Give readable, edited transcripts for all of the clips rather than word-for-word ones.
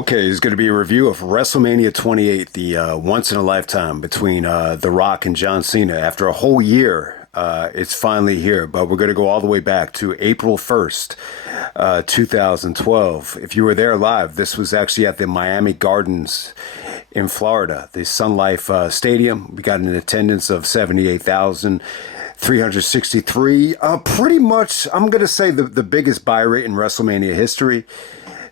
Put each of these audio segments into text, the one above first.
Okay, it's going to be a review of WrestleMania 28, the once in a lifetime between The Rock and John Cena. After a whole year, it's finally here, but we're going to go all the way back to April 1st, 2012. If you were there live, this was actually at the Miami Gardens in Florida, the Sun Life Stadium. We got an attendance of 78,363. Pretty much, I'm going to say the biggest buy rate in WrestleMania history.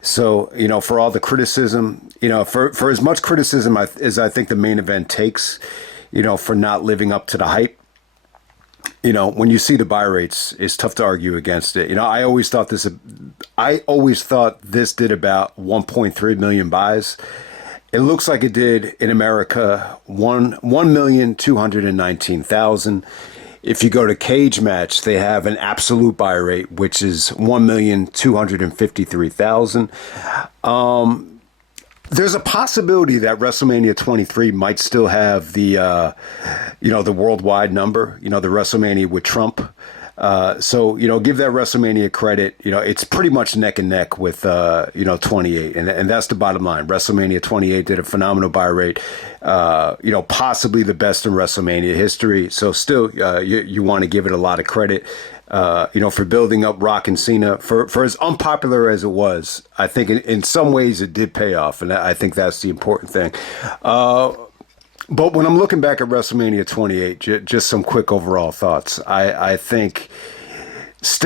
So, for all the criticism, for as much criticism as I think the main event takes, for not living up to the hype, when you see the buy rates, it's tough to argue against it. I always thought this did about 1.3 million buys. It looks like it did in America, 1,219,000. If you go to Cage Match, they have an absolute buy rate, which is 1,253,000. There's a possibility that WrestleMania 23 might still have the worldwide number, the WrestleMania with Trump. So give that WrestleMania credit. It's pretty much neck and neck with, 28. And that's the bottom line. WrestleMania 28 did a phenomenal buy rate, possibly the best in WrestleMania history. So still, you want to give it a lot of credit, for building up Rock and Cena. For as unpopular as it was, I think in some ways it did pay off. And I think that's the important thing. But when I'm looking back at WrestleMania 28, just some quick overall thoughts. I think this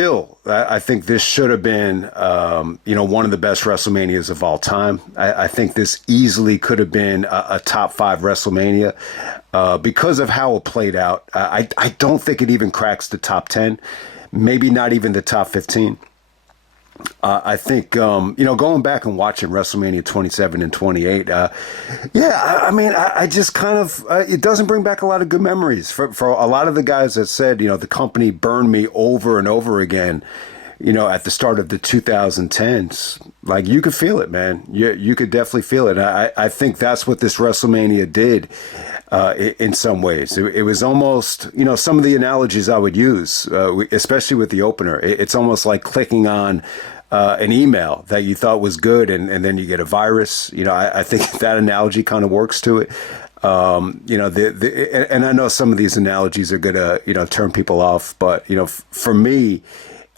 should have been, one of the best WrestleManias of all time. I think this easily could have been a top 5 WrestleMania because of how it played out. I don't think it even cracks the top 10, maybe not even the top 15. I think, going back and watching WrestleMania 27 and 28, I just kind of, it doesn't bring back a lot of good memories for a lot of the guys that said, the company burned me over and over again, at the start of the 2010s. Like, you could feel it, man. You could definitely feel it. I think that's what this WrestleMania did. In some ways, it was almost, some of the analogies I would use, especially with the opener. It's almost like clicking on an email that you thought was good, and then you get a virus. I think that analogy kind of works to it. And I know some of these analogies are gonna, turn people off, but for me.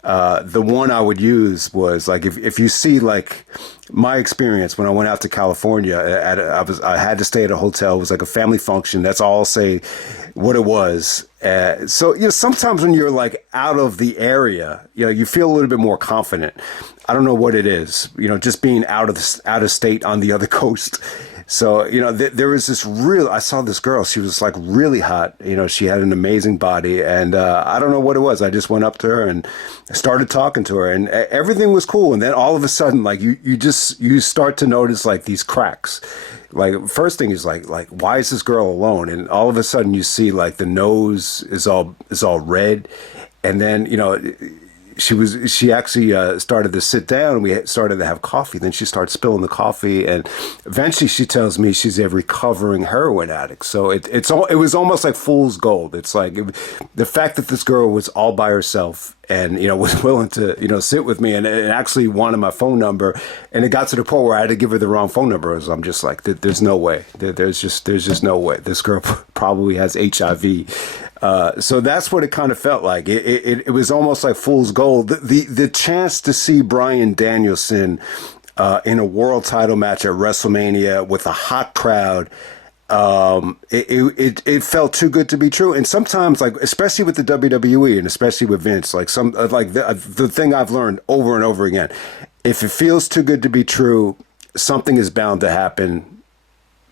The one I would use was like if you see like my experience when I went out to California, I had to stay at a hotel. It was like a family function. That's all I'll say what it was. So sometimes when you're like out of the area, you feel a little bit more confident. I don't know what it is. Just being out of state on the other coast. So, there was I saw this girl, she was like really hot, she had an amazing body, and I don't know what it was. I just went up to her and started talking to her, and everything was cool. And then all of a sudden, like you start to notice like these cracks. Like, first thing is like, why is this girl alone? And all of a sudden you see like the nose is all red. And then, she actually started to sit down, and we started to have coffee. Then she started spilling the coffee, and eventually she tells me she's a recovering heroin addict. So it was almost like fool's gold. It's like the fact that this girl was all by herself and was willing to sit with me and actually wanted my phone number, and it got to the point where I had to give her the wrong phone number. So I'm just like, there's no way. There's just no way. This girl probably has HIV. So that's what it kind of felt like. It was almost like fool's gold. The chance to see Bryan Danielson in a world title match at WrestleMania with a hot crowd, it felt too good to be true. And sometimes, like, especially with the WWE and especially with Vince, like the thing I've learned over and over again, if it feels too good to be true, something is bound to happen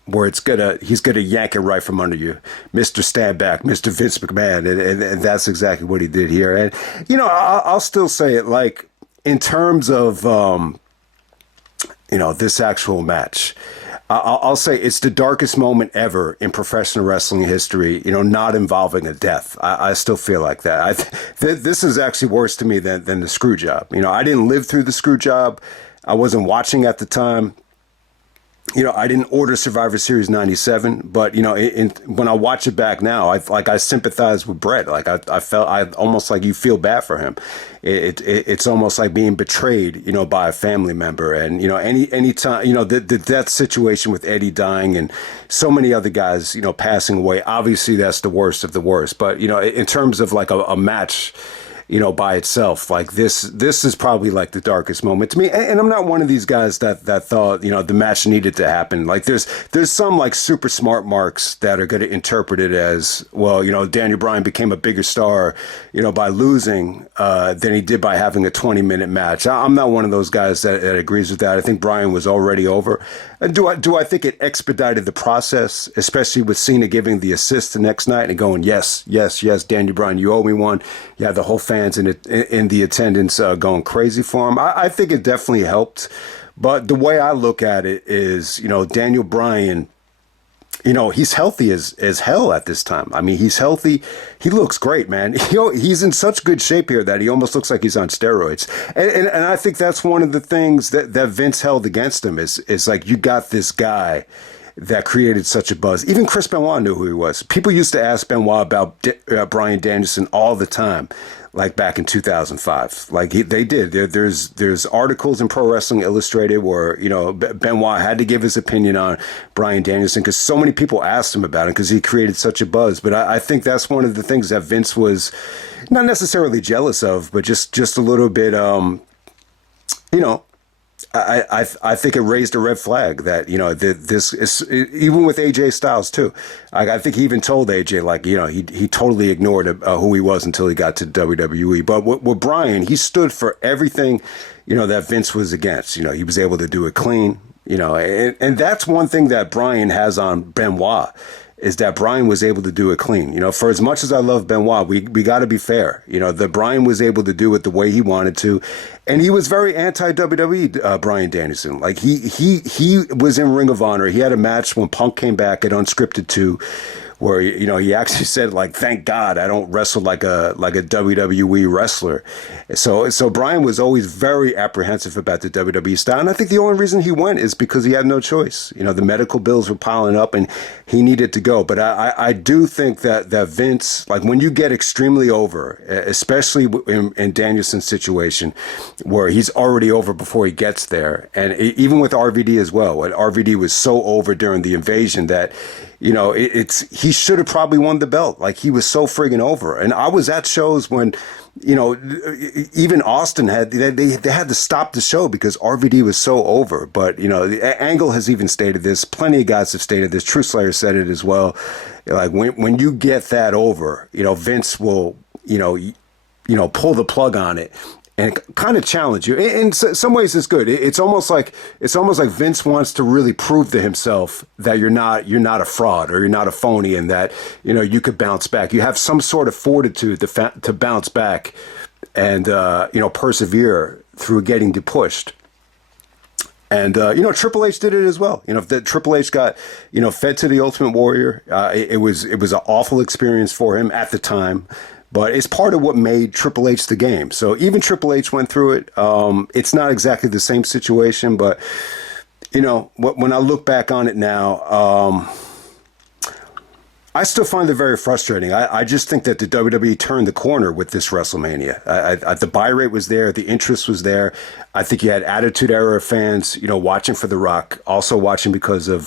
where he's gonna yank it right from under you, Mr. Stand Back, Mr. Vince McMahon, and that's exactly what he did here. And I'll still say it, like, in terms of this actual match, I'll say it's the darkest moment ever in professional wrestling history. Not involving a death. I still feel like that. This is actually worse to me than the screw job. I didn't live through the screw job. I wasn't watching at the time. I didn't order Survivor Series '97, but when I watch it back now, I sympathize with Brett. Like I felt I almost like you feel bad for him. It's almost like being betrayed, by a family member. And any time, the death situation with Eddie dying and so many other guys, passing away. Obviously, that's the worst of the worst. But in terms of like a match, by itself, like this is probably like the darkest moment to me. And I'm not one of these guys that thought, the match needed to happen. Like there's some like super smart marks that are going to interpret it as, well, Daniel Bryan became a bigger star, by losing, than he did by having a 20-minute match. I'm not one of those guys that agrees with that. I think Bryan was already over. And do I think it expedited the process, especially with Cena giving the assist the next night and going, yes, Daniel Bryan, you owe me one. You had the whole fans in the attendance going crazy for him. I think it definitely helped. But the way I look at it is, Daniel Bryan, he's healthy as hell at this time. I mean, he's healthy. He looks great, man. He's in such good shape here that he almost looks like he's on steroids. And I think that's one of the things that Vince held against him is like, you got this guy that created such a buzz. Even Chris Benoit knew who he was. People used to ask Benoit about Bryan Danielson all the time, like back in 2005. Like they did. There's articles in Pro Wrestling Illustrated where, Benoit had to give his opinion on Bryan Danielson because so many people asked him about it because he created such a buzz. But I think that's one of the things that Vince was not necessarily jealous of, but just a little bit, I think it raised a red flag that, this is, even with AJ Styles too. I think he even told AJ, like, he totally ignored who he was until he got to WWE. But with Bryan, he stood for everything, that Vince was against. He was able to do it clean, and that's one thing that Bryan has on Benoit. Is that Bryan was able to do it clean. For as much as I love Benoit, we got to be fair. The Bryan was able to do it the way he wanted to. And he was very anti-WWE, Bryan Danielson. Like, he was in Ring of Honor. He had a match when Punk came back at Unscripted 2 where, he actually said, like, thank God I don't wrestle like a WWE wrestler. So Bryan was always very apprehensive about the WWE style. And I think the only reason he went is because he had no choice. The medical bills were piling up and he needed to go. But I do think that Vince, like when you get extremely over, especially in Danielson's situation, where he's already over before he gets there. And even with RVD as well, when RVD was so over during the invasion that, he should have probably won the belt. Like he was so friggin' over. And I was at shows when, even Austin they had to stop the show because RVD was so over. But, Angle has even stated this. Plenty of guys have stated this. True Slayer said it as well. Like when you get that over, Vince will, pull the plug on it and kind of challenge you. In some ways, it's good. It's almost like Vince wants to really prove to himself that you're not a fraud or you're not a phony, and that you could bounce back. You have some sort of fortitude to bounce back and persevere through getting depushed. And, Triple H did it as well. That Triple H got, fed to the Ultimate Warrior. It was an awful experience for him at the time. But it's part of what made Triple H the game. So even Triple H went through it. It's not exactly the same situation, but, when I look back on it now, I still find it very frustrating. I just think that the WWE turned the corner with this WrestleMania. The buy rate was there. The interest was there. I think you had Attitude Era fans, watching for The Rock, also watching because of,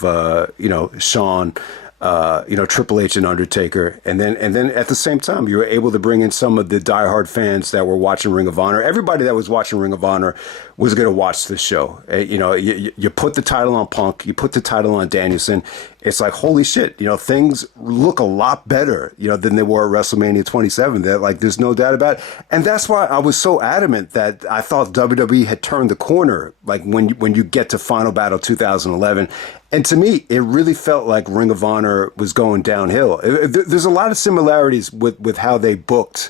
Shawn, Triple H and Undertaker. And then at the same time, you were able to bring in some of the diehard fans that were watching Ring of Honor. Everybody that was watching Ring of Honor was going to watch this show. You put the title on Punk, you put the title on Danielson. It's like, holy shit, things look a lot better, than they were at WrestleMania 27. That, like, there's no doubt about it. And that's why I was so adamant that I thought WWE had turned the corner, like when you get to Final Battle 2011. And to me, it really felt like Ring of Honor was going downhill. There's a lot of similarities with how they booked,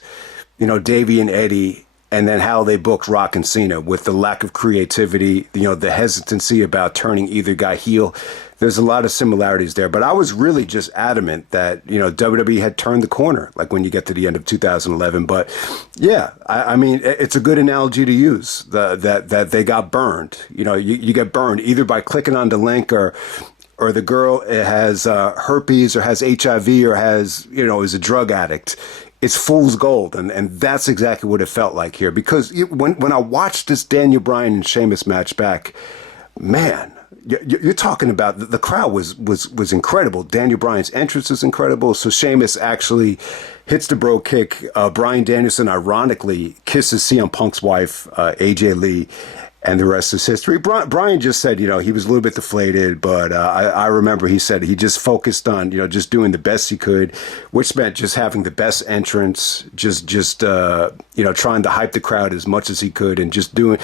Davey and Eddie and then how they booked Rock and Cena with the lack of creativity, the hesitancy about turning either guy heel. There's a lot of similarities there, but I was really just adamant that, WWE had turned the corner, like when you get to the end of 2011. But yeah, I mean, it's a good analogy to use, that they got burned. You get burned either by clicking on the link, or the girl has herpes or has HIV or is a drug addict. It's fool's gold, and that's exactly what it felt like here. Because when I watched this Daniel Bryan and Sheamus match back, man, you're talking about the crowd was incredible. Daniel Bryan's entrance was incredible. So Sheamus actually hits the bro kick. Bryan Danielson ironically kisses CM Punk's wife, AJ Lee. And the rest is history. Bryan just said, he was a little bit deflated, but I remember he said he just focused on, just doing the best he could, which meant just having the best entrance, just trying to hype the crowd as much as he could, and just doing,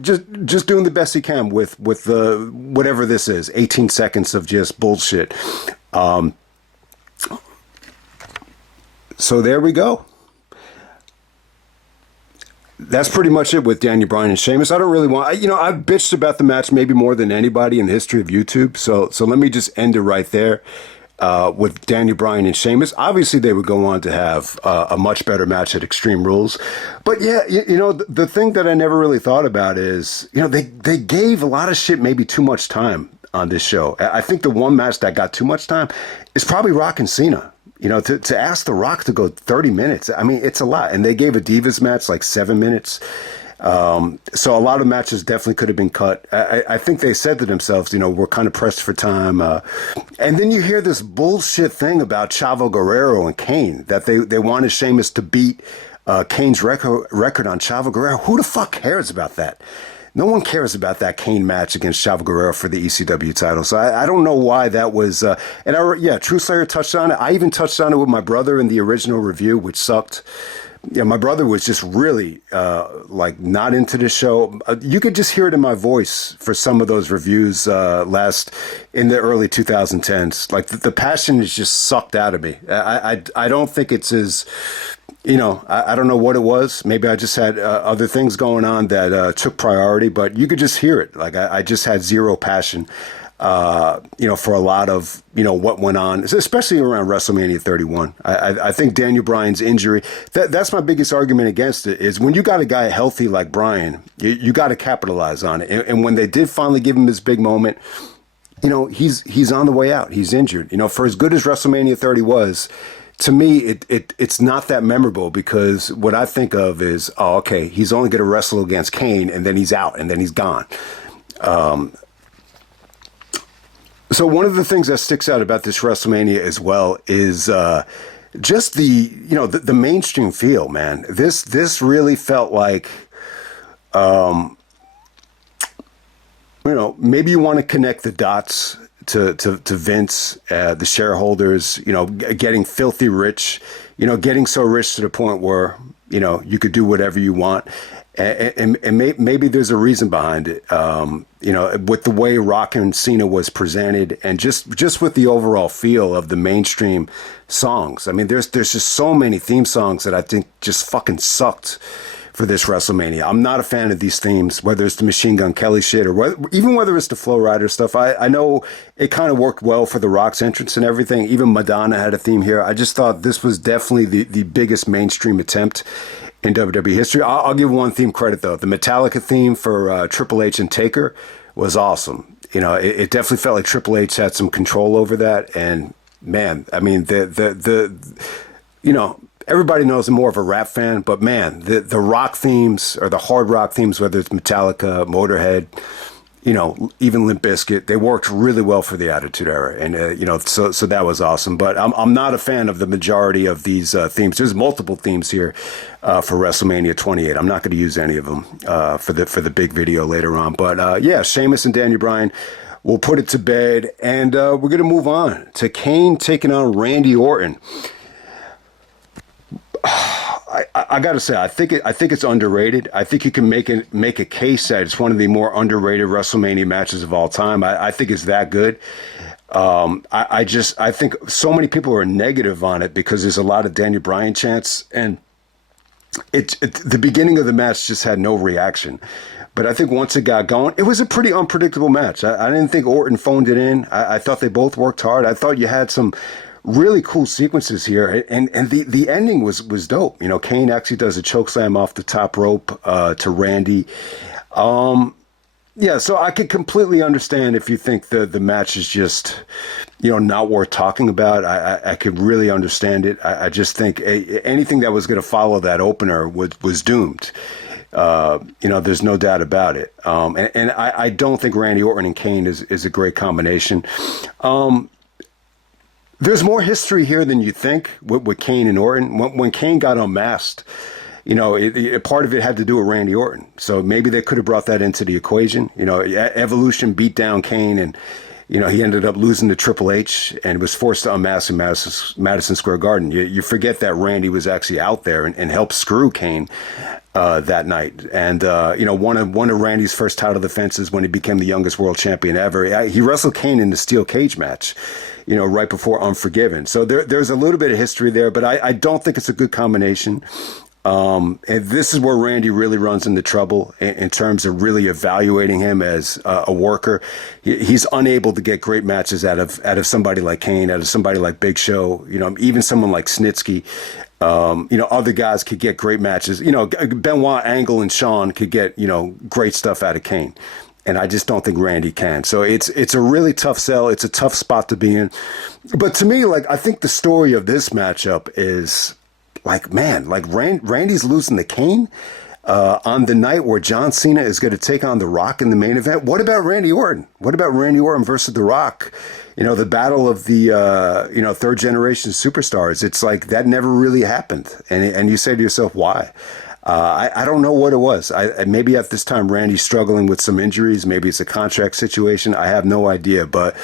just doing the best he can with whatever this is, 18 seconds of just bullshit. So there we go. That's pretty much it with Daniel Bryan and Sheamus. I don't really want, I've bitched about the match maybe more than anybody in the history of YouTube. So let me just end it right there with Daniel Bryan and Sheamus. Obviously, they would go on to have a much better match at Extreme Rules. But yeah, the thing that I never really thought about is, they gave a lot of shit maybe too much time on this show. I think the one match that got too much time is probably Rock and Cena. To ask The Rock to go 30 minutes, I mean, it's a lot. And they gave a Divas match like 7 minutes. So a lot of matches definitely could have been cut. I think they said to themselves, we're kind of pressed for time. And then you hear this bullshit thing about Chavo Guerrero and Kane, that they wanted Sheamus to beat Kane's record on Chavo Guerrero. Who the fuck cares about that? No one cares about that Kane match against Chavo Guerrero for the ECW title. So I don't know why that was. True Slayer touched on it. I even touched on it with my brother in the original review, which sucked. Yeah, my brother was just really not into the show. You could just hear it in my voice for some of those reviews in the early 2010s. Like the passion is just sucked out of me. I don't think it's as. I don't know what it was. Maybe I just had other things going on that took priority, but you could just hear it. Like I just had zero passion, for a lot of, what went on, especially around WrestleMania 31. I think Daniel Bryan's injury, that's my biggest argument against it, is when you got a guy healthy like Bryan, you got to capitalize on it. And when they did finally give him his big moment, he's on the way out. He's injured. For as good as WrestleMania 30 was, to me, it's not that memorable, because what I think of is, okay, he's only going to wrestle against Kane, and then he's out, and then he's gone. So one of the things that sticks out about this WrestleMania as well is just the mainstream feel, man. This really felt like, maybe you want to connect the dots to Vince, the shareholders, getting filthy rich, getting so rich to the point where, you could do whatever you want. And maybe there's a reason behind it, with the way Rock and Cena was presented, and just with the overall feel of the mainstream songs. I mean, there's just so many theme songs that I think just fucking sucked for this WrestleMania. I'm not a fan of these themes, whether it's the Machine Gun Kelly shit or whether it's the Flow Rider stuff. I know it kind of worked well for The Rock's entrance and everything. Even Madonna had a theme here. I just thought this was definitely the biggest mainstream attempt in WWE history. I'll give one theme credit, though. The Metallica theme for Triple H and Taker was awesome. It definitely felt like Triple H had some control over that. And man, I mean, everybody knows I'm more of a rap fan, but man, the rock themes, or the hard rock themes, whether it's Metallica, Motorhead, even Limp Bizkit, they worked really well for the Attitude Era. And, so that was awesome. But I'm not a fan of the majority of these themes. There's multiple themes here for WrestleMania 28. I'm not going to use any of them for the big video later on. But Sheamus and Daniel Bryan, we'll put it to bed. And we're going to move on to Kane taking on Randy Orton. I got to say, I think it's underrated. I think you can make a case that it's one of the more underrated WrestleMania matches of all time. I think it's that good. I think so many people are negative on it because there's a lot of Daniel Bryan chants, and The beginning of the match just had no reaction. But I think once it got going, it was a pretty unpredictable match. I didn't think Orton phoned it in. I thought they both worked hard. I thought you had some really cool sequences here, and the ending was dope. You know, Kane actually does a chokeslam off the top rope to Randy. Yeah, so I could completely understand if you think the match is just, not worth talking about. I could really understand it. I just think anything that was going to follow that opener was doomed. There's no doubt about it. And I don't think Randy Orton and Kane is a great combination. There's more history here than you think with Kane and Orton. When Kane got unmasked, part of it had to do with Randy Orton. So maybe they could have brought that into the equation. Evolution beat down Kane, and he ended up losing to Triple H and was forced to unmask in Madison Square Garden. You forget that Randy was actually out there and helped screw Kane that night. And one of Randy's first title defenses when he became the youngest world champion ever. He wrestled Kane in the steel cage match, right before Unforgiven. So there's a little bit of history there, but I don't think it's a good combination. And this is where Randy really runs into trouble in terms of really evaluating him as a worker. He's unable to get great matches out of somebody like Kane, out of somebody like Big Show, even someone like Snitsky. Other guys could get great matches. Benoit, Angle, and Shawn could get, great stuff out of Kane. And I just don't think Randy can. So it's a really tough sell. It's a tough spot to be in. But to me, I think the story of this matchup is Randy's losing to Kane on the night where John Cena is going to take on The Rock in the main event. What about Randy Orton? What about Randy Orton versus The Rock? The battle of the, third generation superstars. It's like that never really happened. And you say to yourself, why? I don't know what it was. Maybe at this time Randy's struggling with some injuries. Maybe it's a contract situation. I have no idea. But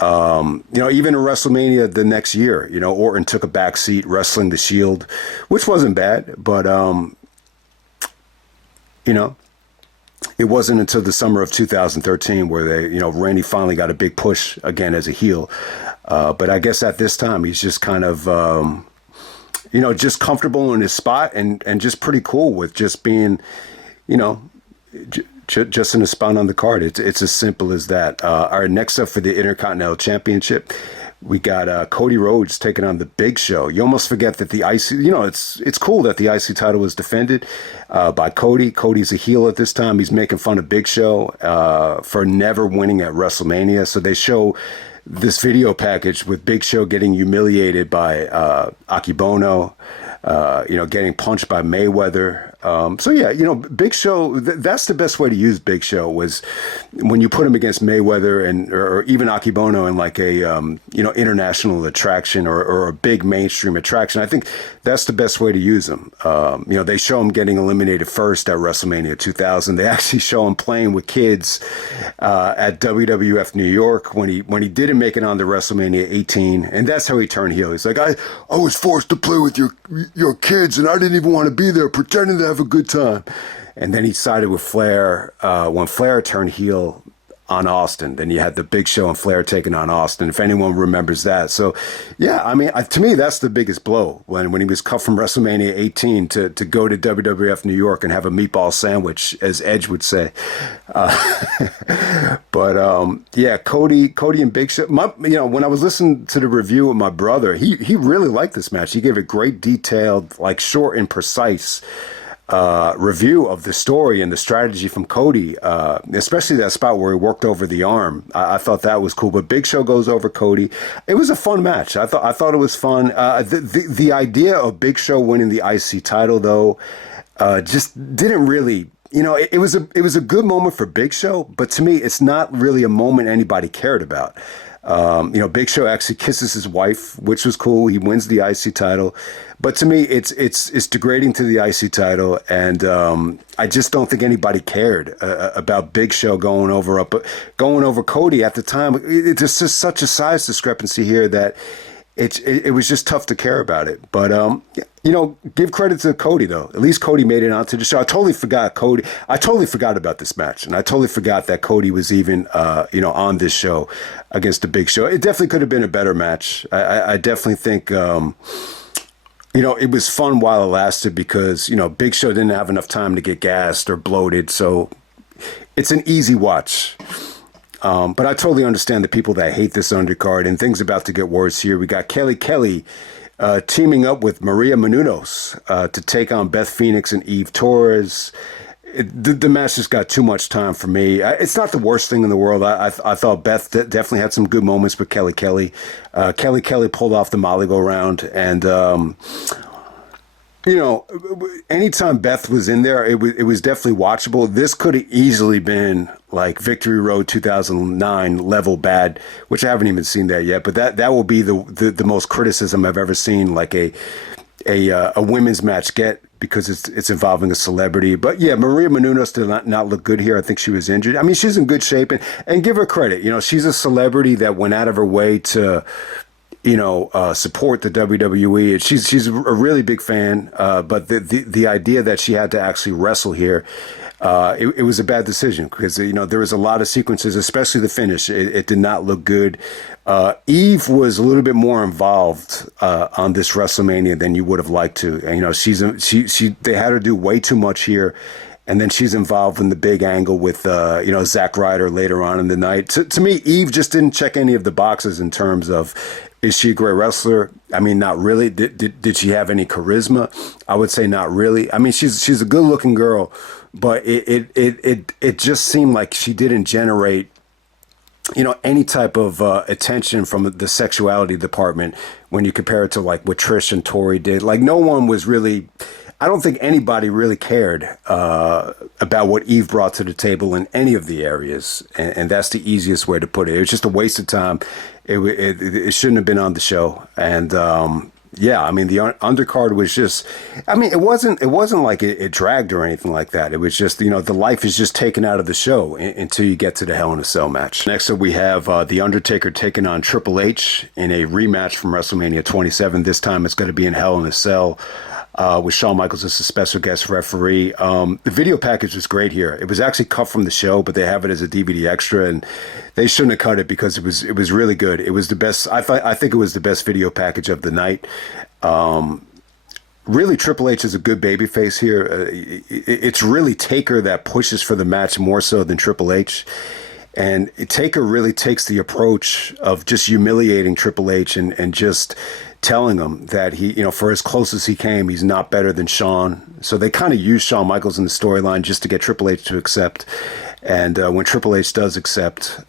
even in WrestleMania the next year, Orton took a back seat wrestling the Shield, which wasn't bad. But it wasn't until the summer of 2013 where Randy finally got a big push again as a heel. But I guess at this time he's just kind of just comfortable in his spot and just pretty cool with just being, just in a spot on the card. It's as simple as that. All right, next up for the Intercontinental Championship, we got Cody Rhodes taking on the Big Show. You almost forget that the IC, it's cool that the IC title was defended by Cody. Cody's a heel at this time. He's making fun of Big Show for never winning at WrestleMania. So they show this video package with Big Show getting humiliated by Akibono, getting punched by Mayweather. Big Show, that's the best way to use Big Show was when you put him against Mayweather or even Akibono in like a, international attraction or a big mainstream attraction. I think that's the best way to use him. They show him getting eliminated first at WrestleMania 2000. They actually show him playing with kids at WWF New York when he didn't make it on to WrestleMania 18. And that's how he turned heel. He's like, I was forced to play with your kids and I didn't even want to be there pretending to have a good time. And then he sided with Flair when Flair turned heel on Austin. Then you had the Big Show and Flair taking on Austin, if anyone remembers that. So, yeah, I mean, to me, that's the biggest blow when he was cut from WrestleMania 18 to go to WWF New York and have a meatball sandwich, as Edge would say. Cody and Big Show. When I was listening to the review with my brother, he really liked this match. He gave a great detailed, short and precise review of the story and the strategy from Cody, especially that spot where he worked over the arm. I thought that was cool. But Big Show goes over Cody. It was a fun match. I thought it was fun. The idea of Big Show winning the IC title though just didn't really. It was a good moment for Big Show, but to me, it's not really a moment anybody cared about. Big Show actually kisses his wife, which was cool. He wins the IC title, but to me, it's degrading to the IC title, and I just don't think anybody cared about Big Show going over Cody at the time. It's just such a size discrepancy here that it was just tough to care about it. But give credit to Cody though. At least Cody made it onto the show. I totally forgot about this match, and I totally forgot that Cody was even on this show against the Big Show. It definitely could have been a better match. I definitely think It was fun while it lasted because, Big Show didn't have enough time to get gassed or bloated. So it's an easy watch. But I totally understand the people that hate this undercard, and things about to get worse here. We got Kelly teaming up with Maria Menounos to take on Beth Phoenix and Eve Torres. The match just got too much time for me. It's not the worst thing in the world. I thought Beth definitely had some good moments with Kelly. Kelly pulled off the Molly go round, and anytime Beth was in there, it was definitely watchable. This could have easily been like Victory Road 2009 level bad, which I haven't even seen that yet. But that will be the most criticism I've ever seen like a women's match get, because it's involving a celebrity. But yeah, Maria Menounos did not look good here. I think she was injured. I mean, she's in good shape, and give her credit. She's a celebrity that went out of her way to support the WWE. She's a really big fan, but the idea that she had to actually wrestle here, it was a bad decision, because there was a lot of sequences, especially the finish. It did not look good. Eve was a little bit more involved on this WrestleMania than you would have liked to. They had her do way too much here. And then she's involved in the big angle with, Zack Ryder later on in the night. To me, Eve just didn't check any of the boxes in terms of, is she a great wrestler? I mean, not really. Did she have any charisma? I would say not really. I mean, she's a good looking girl, but it just seemed like she didn't generate, any type of attention from the sexuality department when you compare it to like what Trish and Tori did. Like, no one was really. I don't think anybody really cared about what Eve brought to the table in any of the areas, and that's the easiest way to put it. It was just a waste of time. It shouldn't have been on the show, and I mean, the undercard was just. I mean, it wasn't like it dragged or anything like that. It was just the life is just taken out of the show until you get to the Hell in a Cell match. Next up, we have the Undertaker taking on Triple H in a rematch from WrestleMania 27. This time, it's going to be in Hell in a Cell. With Shawn Michaels as a special guest referee. The video package was great here. It was actually cut from the show, but they have it as a DVD extra, and they shouldn't have cut it because it was really good. It was the best. I think it was the best video package of the night. Really, Triple H is a good babyface here. It's really Taker that pushes for the match more so than Triple H. And Taker really takes the approach of just humiliating Triple H and just telling him that he, for as close as he came, he's not better than Shawn. So they kind of use Shawn Michaels in the storyline just to get Triple H to accept. And when Triple H does accept,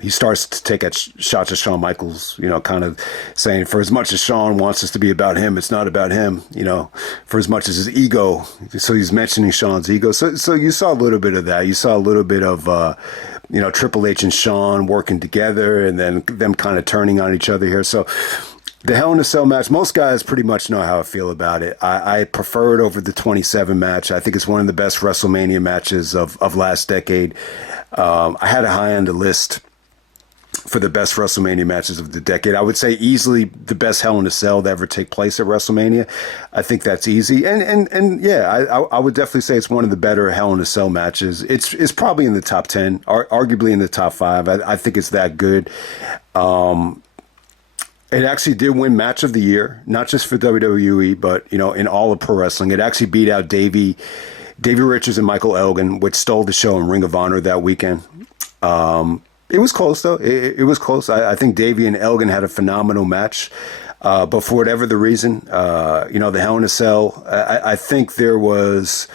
he starts to take shots at Shawn Michaels, kind of saying, for as much as Shawn wants this to be about him, it's not about him, for as much as his ego. So he's mentioning Shawn's ego. So you saw a little bit of that. You saw a little bit of, Triple H and Shawn working together, and then them kind of turning on each other here. So the Hell in a Cell match, most guys pretty much know how I feel about it. I prefer it over the 27 match. I think it's one of the best WrestleMania matches of last decade. I had it high on the list for the best WrestleMania matches of the decade. I would say easily the best Hell in a Cell to ever take place at WrestleMania. I think that's easy. And yeah, I would definitely say it's one of the better Hell in a Cell matches. It's probably in the top 10, arguably in the top 5. I think it's that good. It actually did win Match of the Year, not just for WWE, but, in all of pro wrestling. It actually beat out Davey Richards and Michael Elgin, which stole the show in Ring of Honor that weekend. It was close, though. It was close. I think Davey and Elgin had a phenomenal match. But for whatever the reason, the Hell in a Cell, I think there was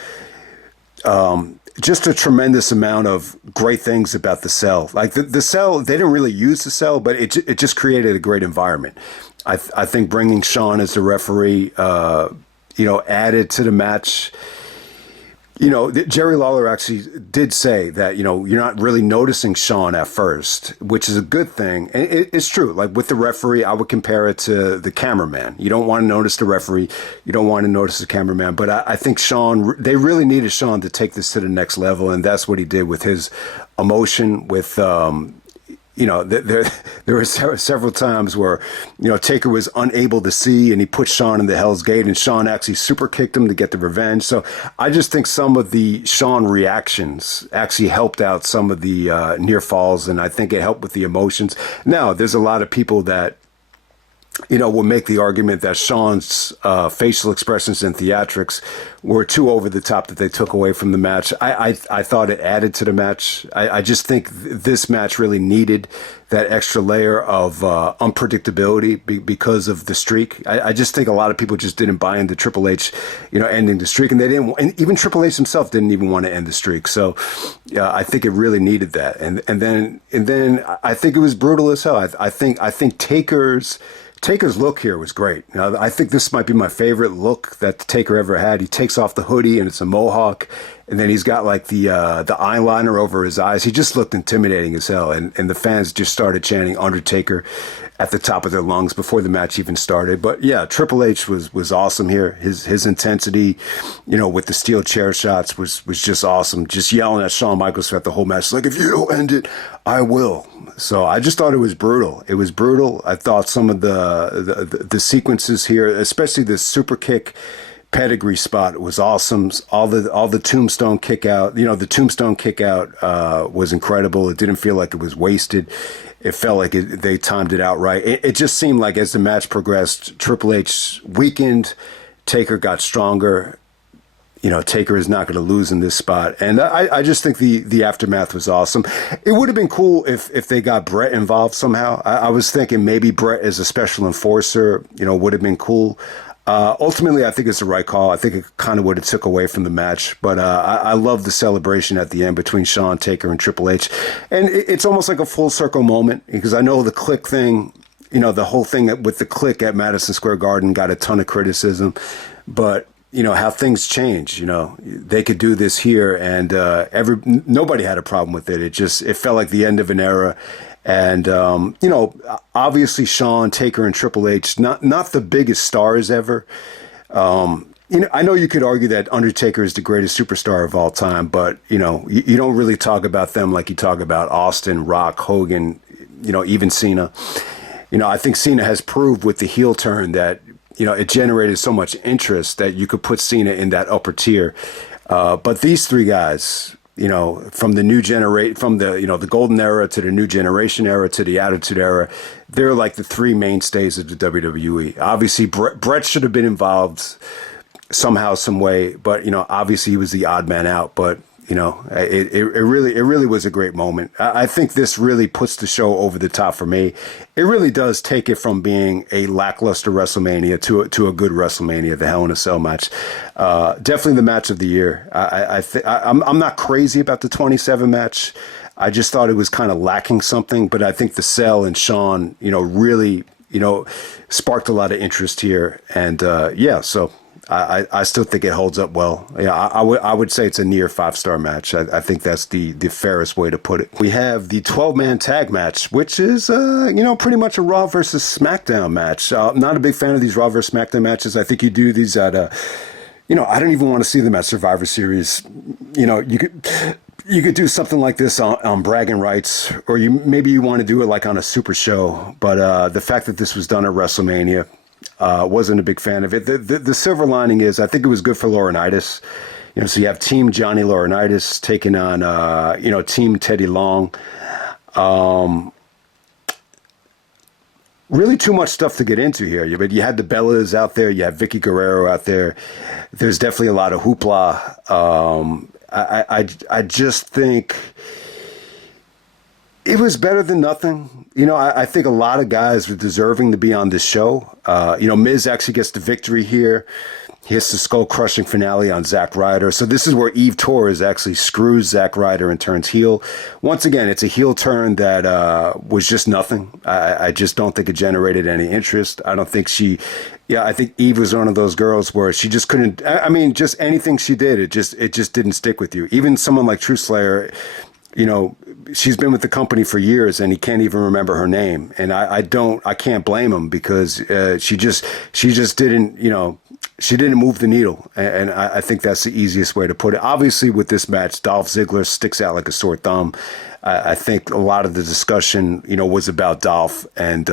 just a tremendous amount of great things about the cell. Like the cell, they didn't really use the cell, but it just created a great environment. I think bringing Shawn as the referee, added to the match. Jerry Lawler actually did say that, you're not really noticing Shawn at first, which is a good thing. And it's true. Like with the referee, I would compare it to the cameraman. You don't want to notice the referee. You don't want to notice the cameraman. But I think Shawn, they really needed Shawn to take this to the next level. And that's what he did with his emotion, with, there were several times where, Taker was unable to see and he put Shawn in the Hell's Gate, and Shawn actually super kicked him to get the revenge. So I just think some of the Shawn reactions actually helped out some of the near falls, and I think it helped with the emotions. Now, there's a lot of people that will make the argument that Shawn's facial expressions and theatrics were too over the top that they took away from the match. I thought it added to the match. I just think this match really needed that extra layer of unpredictability because of the streak. I just think a lot of people just didn't buy into Triple H, ending the streak, and they didn't. And even Triple H himself didn't even want to end the streak. So, I think it really needed that. And then I think it was brutal as hell. I think Taker's look here was great. I think this might be my favorite look that Taker ever had. He takes off the hoodie and it's a mohawk, and then he's got like the eyeliner over his eyes. He just looked intimidating as hell, and the fans just started chanting Undertaker at the top of their lungs before the match even started. But yeah, Triple H was awesome here. His intensity, with the steel chair shots was just awesome. Just yelling at Shawn Michaels throughout the whole match, like, if you don't end it, I will. So I just thought it was brutal. It was brutal. I thought some of the sequences here, especially the super kick pedigree spot, was awesome. All the tombstone kick out, the tombstone kick out was incredible. It didn't feel like it was wasted. It felt like they timed it out right. It just seemed like as the match progressed, Triple H weakened, Taker got stronger. Taker is not going to lose in this spot. And I just think the aftermath was awesome. It would have been cool if they got Brett involved somehow. I was thinking maybe Brett as a special enforcer, would have been cool. Ultimately, I think it's the right call. I think it kind of would have took away from the match. But I love the celebration at the end between Shawn, Taker, and Triple H. And it's almost like a full circle moment, because I know the click thing, the whole thing with the click at Madison Square Garden got a ton of criticism. But how things change. They could do this here, and nobody had a problem with it. It felt like the end of an era. And obviously Shawn, Taker, and Triple H, not the biggest stars ever. I know you could argue that Undertaker is the greatest superstar of all time, but you don't really talk about them like you talk about Austin, Rock, Hogan, even Cena. I think Cena has proved with the heel turn that it generated so much interest that you could put Cena in that upper tier. But these three guys, from the new generation, from the golden era to the new generation era to the attitude era, they're like the three mainstays of the WWE. Obviously, Brett should have been involved somehow, some way, but obviously he was the odd man out. But it really was a great moment. I think this really puts the show over the top for me. It really does take it from being a lackluster WrestleMania to a good WrestleMania, the Hell in a Cell match. Definitely the match of the year. I'm not crazy about the 27 match. I just thought it was kind of lacking something, but I think the Cell and Shawn, really, sparked a lot of interest here. And so I still think it holds up well. Yeah, I would say it's a near 5-star match. I think that's the fairest way to put it. We have the 12-man tag match, which is pretty much a Raw versus SmackDown match. I'm not a big fan of these Raw versus SmackDown matches. I think you do these at I don't even want to see them at Survivor Series. You could do something like this on bragging rights, or maybe you want to do it like on a super show. But the fact that this was done at WrestleMania, wasn't a big fan of it. The silver lining is I think it was good for Laurinaitis. So you have Team Johnny Laurinaitis taking on, Team Teddy Long. Really too much stuff to get into here. But you had the Bellas out there. You have Vicky Guerrero out there. There's definitely a lot of hoopla. I just think it was better than nothing. I think a lot of guys were deserving to be on this show. Miz actually gets the victory here. He hits the skull-crushing finale on Zack Ryder. So this is where Eve Torres actually screws Zack Ryder and turns heel. Once again, it's a heel turn that was just nothing. I just don't think it generated any interest. I don't think I think Eve was one of those girls where she just couldn't, just anything she did, it just didn't stick with you. Even someone like Truth Slayer, she's been with the company for years and he can't even remember her name. And I can't blame him because she just didn't, she didn't move the needle. And I think that's the easiest way to put it. Obviously with this match, Dolph Ziggler sticks out like a sore thumb. I think a lot of the discussion, was about Dolph and,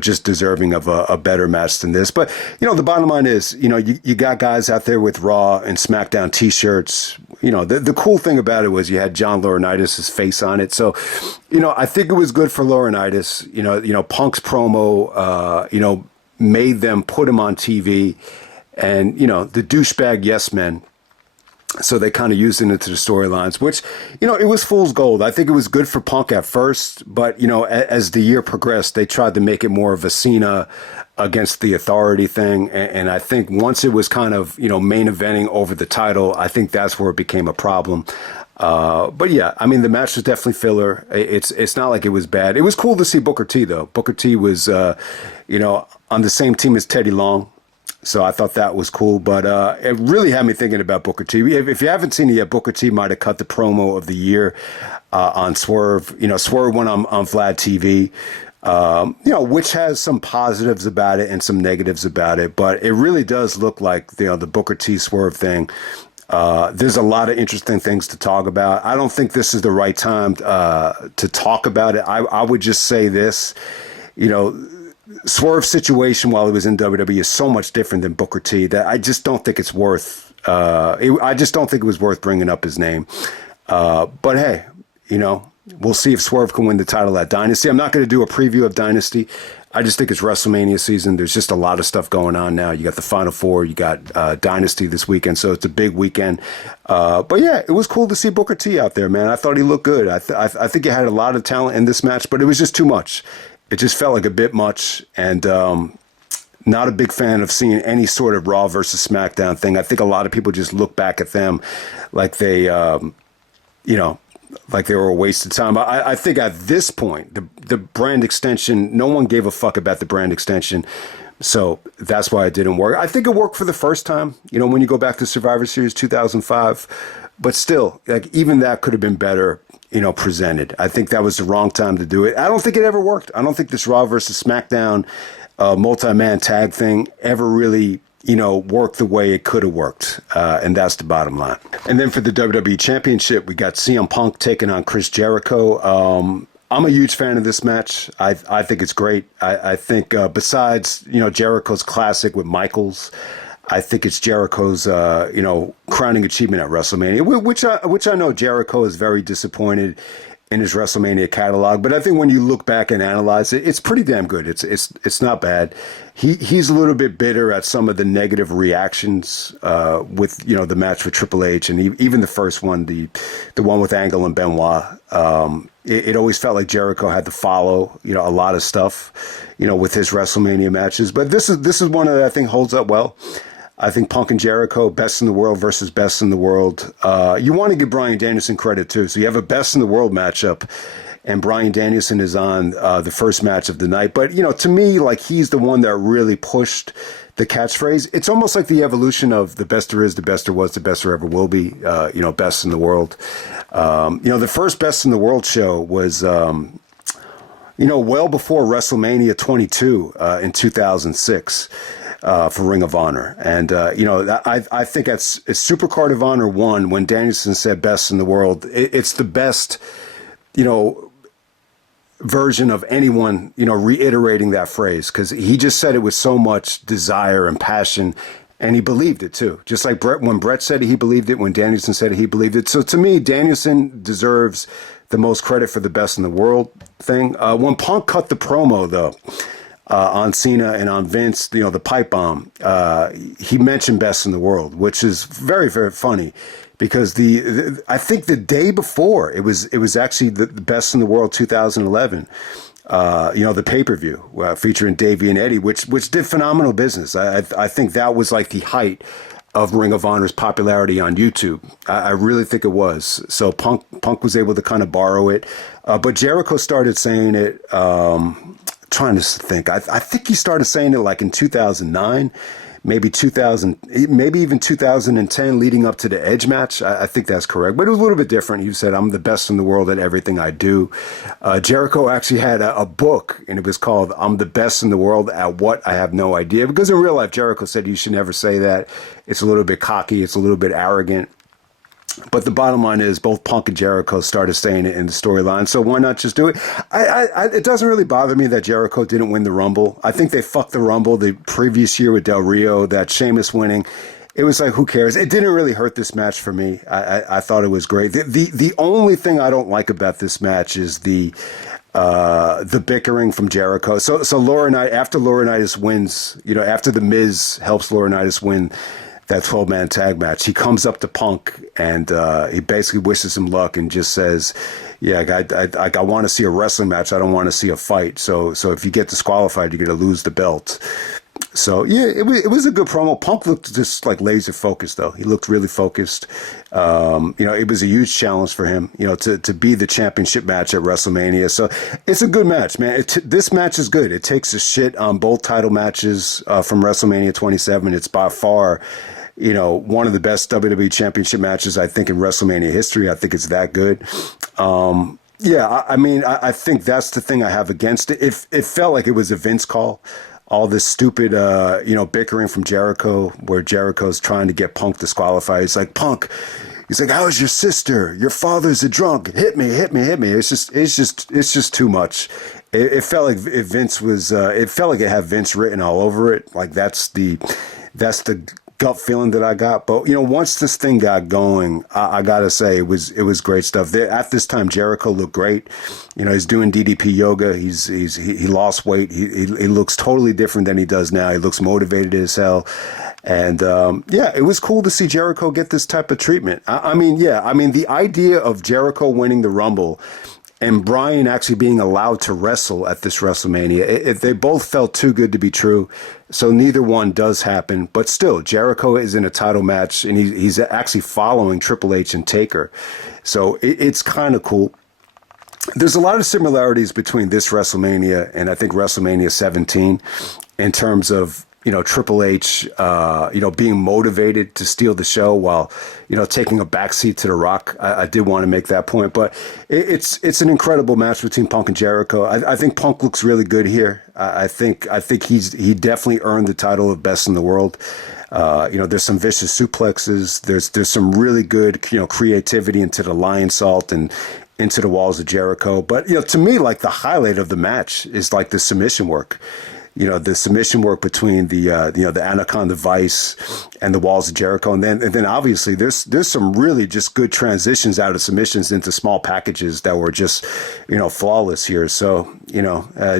just deserving of a better match than this. But, the bottom line is, you got guys out there with Raw and SmackDown T-shirts. The cool thing about it was you had John Laurinaitis' face on it. So, I think it was good for Laurinaitis. Punk's promo, made them put him on TV, and the douchebag yes men. So they kind of used it into the storylines, which, it was fool's gold. I think it was good for Punk at first, but, as the year progressed, they tried to make it more of a Cena against the authority thing. And I think once it was kind of, main eventing over the title, I think that's where it became a problem. But yeah, I mean, the match was definitely filler. It's not like it was bad. It was cool to see Booker T, though. Booker T was, on the same team as Teddy Long. So I thought that was cool, but it really had me thinking about Booker T. If you haven't seen it yet, Booker T might have cut the promo of the year on Swerve. Swerve went on Vlad TV, which has some positives about it and some negatives about it. But it really does look like the Booker T Swerve thing. There's a lot of interesting things to talk about. I don't think this is the right time to talk about it. I would just say this, Swerve's situation while he was in WWE is so much different than Booker T that I just don't think it's worth. I just don't think it was worth bringing up his name. But hey, we'll see if Swerve can win the title at Dynasty. I'm not going to do a preview of Dynasty. I just think it's WrestleMania season. There's just a lot of stuff going on now. You got the Final Four. You got Dynasty this weekend, so it's a big weekend. But yeah, it was cool to see Booker T out there, man. I thought he looked good. I think he had a lot of talent in this match, but it was just too much. It just felt like a bit much, and not a big fan of seeing any sort of Raw versus SmackDown thing. I think a lot of people just look back at them like they, like they were a waste of time. I think at this point, the brand extension, no one gave a fuck about the brand extension. So that's why it didn't work. I think it worked for the first time, when you go back to Survivor Series 2005. But still, like, even that could have been better, presented. I think that was the wrong time to do it. I don't think it ever worked. I don't think this Raw versus SmackDown multi-man tag thing ever really, worked the way it could have worked. And that's the bottom line. And then for the WWE Championship, we got CM Punk taking on Chris Jericho. I'm a huge fan of this match. I think it's great. I think besides, Jericho's classic with Michaels, I think it's Jericho's, crowning achievement at WrestleMania, which I know Jericho is very disappointed in his WrestleMania catalog. But I think when you look back and analyze it, it's pretty damn good. It's not bad. He's a little bit bitter at some of the negative reactions with, the match with Triple H and even the first one, the one with Angle and Benoit. It always felt like Jericho had to follow, a lot of stuff, with his WrestleMania matches. But this is one that I think holds up well. I think Punk and Jericho, best in the world versus best in the world. You want to give Bryan Danielson credit, too. So you have a best in the world matchup, and Bryan Danielson is on the first match of the night. But, to me, like, he's the one that really pushed the catchphrase. It's almost like the evolution of the best there is, the best there was, the best there ever will be, best in the world. The first best in the world show was, well before WrestleMania 22 in 2006. For Ring of Honor. And, I think it's Supercard of Honor 1 when Danielson said best in the world. It's the best, version of anyone, reiterating that phrase, because he just said it with so much desire and passion, and he believed it too. Just like when Brett said it, he believed it. When Danielson said it, he believed it. So to me, Danielson deserves the most credit for the best in the world thing. When Punk cut the promo, though, on Cena and on Vince, the pipe bomb, he mentioned best in the world, which is very, very funny, because I think the day before it was actually the best in the world 2011, the pay-per-view featuring Davey and Eddie, which did phenomenal business. I think that was like the height of Ring of Honor's popularity on YouTube. I really think it was. So Punk was able to kind of borrow it, but Jericho started saying it. Trying to think. I think he started saying it like in 2009, maybe 2000, maybe even 2010, leading up to the Edge match. I think that's correct, but it was a little bit different. He said, "I'm the best in the world at everything I do." Jericho actually had a book, and it was called "I'm the best in the world at what I have no idea." Because in real life, Jericho said you should never say that. It's a little bit cocky. It's a little bit arrogant. But the bottom line is both Punk and Jericho started saying it in the storyline. So why not just do it? It doesn't really bother me that Jericho didn't win the Rumble. I think they fucked the Rumble the previous year with Del Rio, that Sheamus winning. It was like, who cares? It didn't really hurt this match for me. I thought it was great. The only thing I don't like about this match is the the bickering from Jericho. So after Laurinaitis wins, after the Miz helps Laurinaitis win that 12-man tag match, he comes up to Punk and he basically wishes him luck and just says, "Yeah, I want to see a wrestling match. I don't want to see a fight. So if you get disqualified, you're going to lose the belt." So yeah, it was a good promo. Punk looked just like laser focused though. He looked really focused. It was a huge challenge for him, to be the championship match at WrestleMania. So it's a good match, man. This match is good. It takes a shit on both title matches from WrestleMania 27. It's by far, one of the best WWE championship matches, I think, in WrestleMania history. I think it's that good. I think that's the thing I have against it. It felt like it was a Vince call. All this stupid, bickering from Jericho, where Jericho's trying to get Punk disqualified. He's like, "Punk," he's like, "How's your sister? Your father's a drunk. Hit me, hit me, hit me." It's just too much. It felt like if Vince was, it felt like it had Vince written all over it. Like that's the gut feeling that I got. But once this thing got going, I gotta say it was great stuff. At this time, Jericho looked great. He's doing DDP yoga. He lost weight. He looks totally different than he does now. He looks motivated as hell. And it was cool to see Jericho get this type of treatment. The idea of Jericho winning the Rumble and Bryan actually being allowed to wrestle at this WrestleMania, they both felt too good to be true. So neither one does happen. But still, Jericho is in a title match, and he's actually following Triple H and Taker. So it's kind of cool. There's a lot of similarities between this WrestleMania and I think WrestleMania 17 in terms of Triple H, being motivated to steal the show while, taking a backseat to The Rock. I did want to make that point, but it's an incredible match between Punk and Jericho. I think Punk looks really good here. I think he definitely earned the title of best in the world. There's some vicious suplexes. There's some really good, creativity into the lion salt and into the walls of Jericho. But, to me, like the highlight of the match is like the submission work. The submission work between the Anaconda Vice and the walls of Jericho. And then obviously there's some really just good transitions out of submissions into small packages that were just, flawless here. So,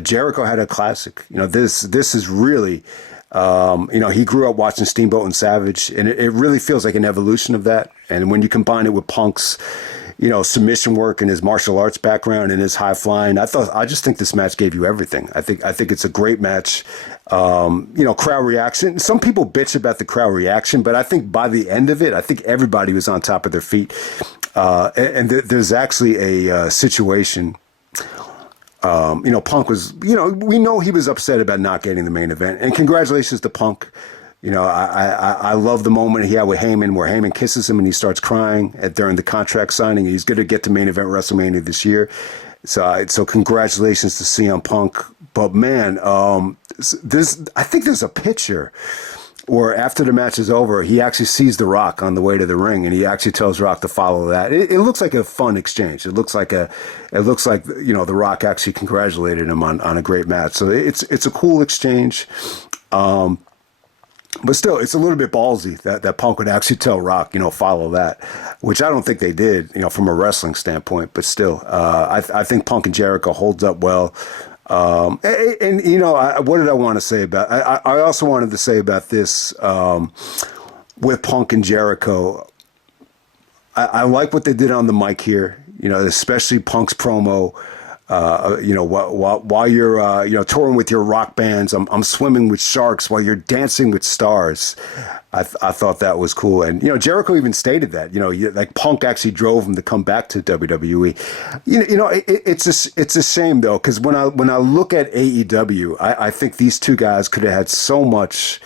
Jericho had a classic. This is really, he grew up watching Steamboat and Savage, and it really feels like an evolution of that. And when you combine it with Punk's, submission work and his martial arts background and his high flying, I just think this match gave you everything. I think it's a great match. Crowd reaction. Some people bitch about the crowd reaction, but I think by the end of it, I think everybody was on top of their feet. There's actually a situation. Punk was, we know he was upset about not getting the main event, and congratulations to Punk. I love the moment he had with Heyman, where Heyman kisses him and he starts crying during the contract signing. He's going to get to main event WrestleMania this year. So congratulations to CM Punk. But man, I think there's a picture where after the match is over, he actually sees The Rock on the way to the ring, and he actually tells Rock to follow that. It looks like a fun exchange. It looks like The Rock actually congratulated him on a great match. So it's a cool exchange. But still, it's a little bit ballsy that Punk would actually tell Rock, follow that, which I don't think they did, from a wrestling standpoint. But still, I think Punk and Jericho holds up well. What did I want to say about? I also wanted to say about this with Punk and Jericho. I like what they did on the mic here, especially Punk's promo. While you're, touring with your rock bands, I'm swimming with sharks while you're dancing with stars. I thought that was cool. And, Jericho even stated that, like Punk actually drove him to come back to WWE. It's a shame though, because when I look at AEW, I think these two guys could have had so much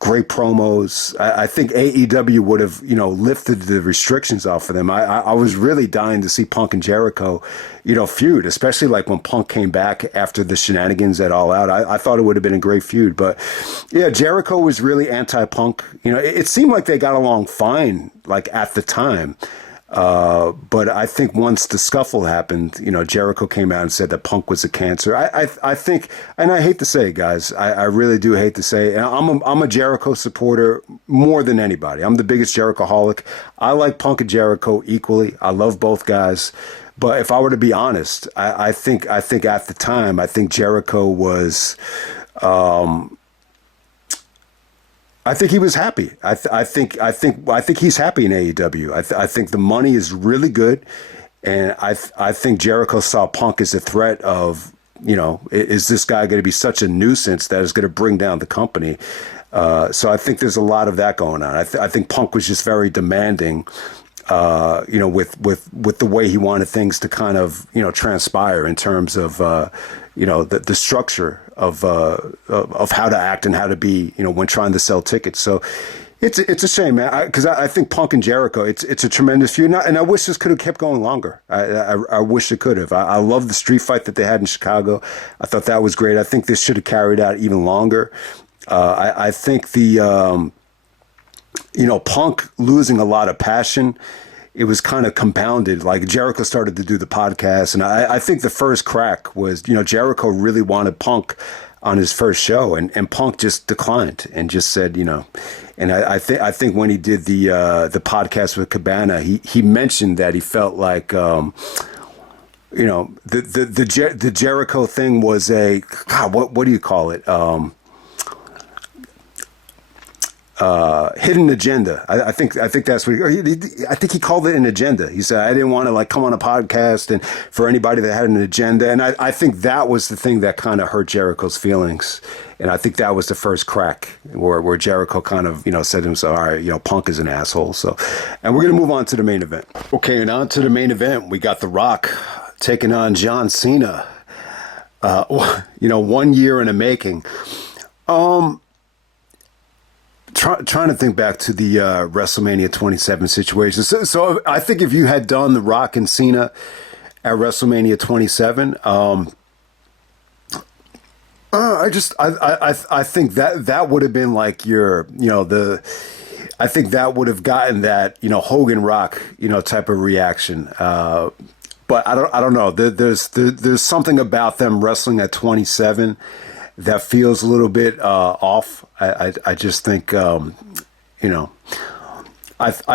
great promos. I think AEW would have, lifted the restrictions off of them. I was really dying to see Punk and Jericho, feud, especially like when Punk came back after the shenanigans at All Out. I thought it would have been a great feud. But yeah, Jericho was really anti-Punk. It seemed like they got along fine, like at the time. But I think once the scuffle happened, Jericho came out and said that Punk was a cancer. I think, and I hate to say it, guys, I really do hate to say it. I'm a Jericho supporter more than anybody. I'm the biggest Jericho-holic. I like Punk and Jericho equally. I love both guys. But if I were to be honest, I think at the time, I think Jericho was. I think he was happy. I think he's happy in AEW. I think the money is really good, and I think Jericho saw Punk as a threat of, is this guy going to be such a nuisance that is going to bring down the company? So I think there's a lot of that going on. I think Punk was just very demanding, with the way he wanted things to kind of, transpire in terms of, the structure of how to act and how to be, when trying to sell tickets. So it's a shame, man, because I think Punk and Jericho, it's a tremendous feud, and I wish this could have kept going longer. I wish it could have. I love the street fight that they had in Chicago. I thought that was great. I think this should have carried out even longer. I think the Punk losing a lot of passion, it was kind of compounded. Like Jericho started to do the podcast, and I think the first crack was, Jericho really wanted Punk on his first show, and Punk just declined and just said, and I think when he did the podcast with Cabana, he mentioned that he felt like, the Jericho thing was a, God, what do you call it? Hidden agenda. I think that's what I think he called it an agenda. He said, I didn't want to come on a podcast and for anybody that had an agenda. And I think that was the thing that kind of hurt Jericho's feelings. And I think that was the first crack where Jericho kind of, said to himself, all right, Punk is an asshole. So, and we're going to move on to the main event. Okay. And on to the main event. We got The Rock taking on John Cena. 1 year in the making. Trying to think back to the WrestleMania 27 situation. So I think if you had done The Rock and Cena at WrestleMania 27, I think that would have been like your, I think that would have gotten that, Hogan Rock, type of reaction. But I don't know. There's something about them wrestling at 27 that feels a little bit off. I just think, I